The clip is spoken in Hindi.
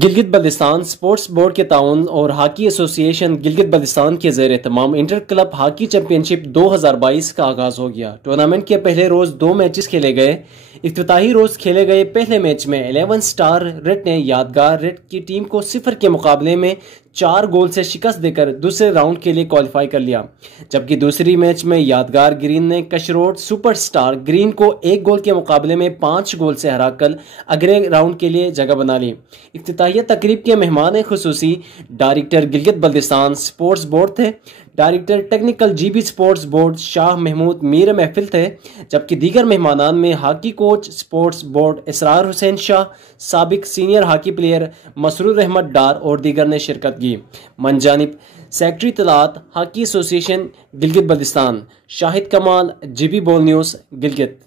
गिलगित बल्तिस्तान स्पोर्ट्स बोर्ड के ताउन और हॉकी एसोसिएशन गिलगित बल्तिस्तान के ज़ेर एहतमाम इंटर क्लब हॉकी चैंपियनशिप 2022 का आगाज हो गया। टूर्नामेंट के पहले रोज 2 मैचेस खेले गए। इफ्तिताही रोज खेले गए पहले मैच में 11 स्टार रेड ने यादगार रेड की टीम को 0 के मुकाबले में 4 गोल से शिकस्त देकर दूसरे राउंड के लिए क्वालिफाई कर लिया, जबकि दूसरी मैच में यादगार ग्रीन ने कशरोड सुपरस्टार ग्रीन को 1 गोल के मुकाबले में 5 गोल से हराकर अगले राउंड के लिए जगह बना ली। इफ्तिताहिया तकरीब के मेहमान खुसूसी director Gilgit Baltistan sports board थे। Director technical GB sports board Shah Mahmood Mir Mahfil थे, जबकि दीगर मेहमानान में hockey coach sports board Israr Hussain Shah, साबिक senior hockey player Masroor Ahmed Dar और दीगर ने शिरकत की। मनजानिब secretary Talat hockey association Gilgit Baltistan Shahid Kamal, GB बोल न्यूज़ गिलगित।